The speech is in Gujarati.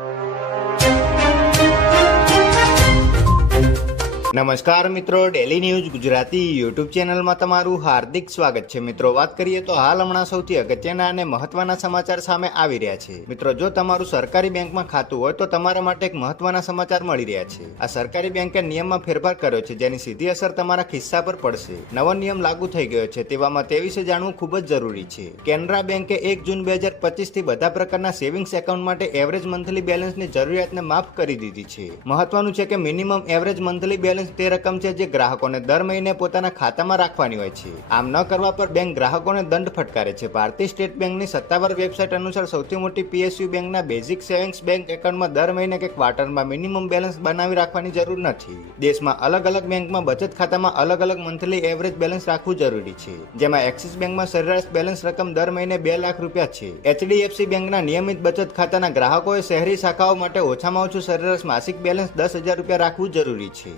you. નમસ્કાર મિત્રો ડેલી ન્યૂઝ ગુજરાતી યુટ્યુબ ચેનલમાં તમારું હાર્દિક સ્વાગત છે. મિત્રો, વાત કરીએ તો હાલ હમણાં સૌથી અગત્યના અને મહત્વના સમાચાર સામે આવી રહ્યા છે. મિત્રો, જો તમારું સરકારી બેંકમાં ખાતું હોય તો તમારા માટે એક મહત્વના સમાચાર મળી રહ્યા છે. આ સરકારી બેંકે નિયમમાં ફેરફાર કર્યો છે, જેની સીધી અસર તમારા ખિસ્સા પર પડશે. નવો નિયમ લાગુ થઈ ગયો છે, તેવામાં તે વિશે જાણવું ખૂબ જ જરૂરી છે. કેનરા બેંકે એક જૂન બે હજાર પચીસથી બધા પ્રકારના સેવિંગ્સ એકાઉન્ટ માટે એવરેજ મંથલી બેલેન્સની જરૂરિયાતને માફ કરી દીધી છે. મહત્વનું છે કે મિનિમમ એવરેજ મંથલી બેલેન્સ તે રકમ છે જે ગ્રાહકોને દર મહિને પોતાના ખાતામાં રાખવાની હોય છે. આમ ન કરવા પર બેંક ગ્રાહકોને દંડ ફટકારે છે. ભારતીય સ્ટેટ બેંકની સત્તાવાર વેબસાઇટ અનુસાર સૌથી મોટી પીએસયુ બેંકના બેઝિક સેવિંગ્સ બેંક એકાઉન્ટમાં દર મહિને કે ક્વાર્ટરમાં મિનિમમ બેલેન્સ બનાવી રાખવાની જરૂર નથી. દેશમાં અલગ અલગ બેંકમાં બચત ખાતામાં અલગ અલગ મંથલી એવરેજ બેલેન્સ રાખવું જરૂરી છે. જેમાં એક્સિસ બેંકમાં સરેરાશ બેલેન્સ રકમ દર મહિને બે લાખ રૂપિયા છે. એચડીએફસી બેંકના નિયમિત બચત ખાતાના ગ્રાહકોએ શહેરી શાખાઓ માટે ઓછામાં ઓછું સરેરાશ માસિક બેલેન્સ દસ હજાર રૂપિયા રાખવું જરૂરી છે.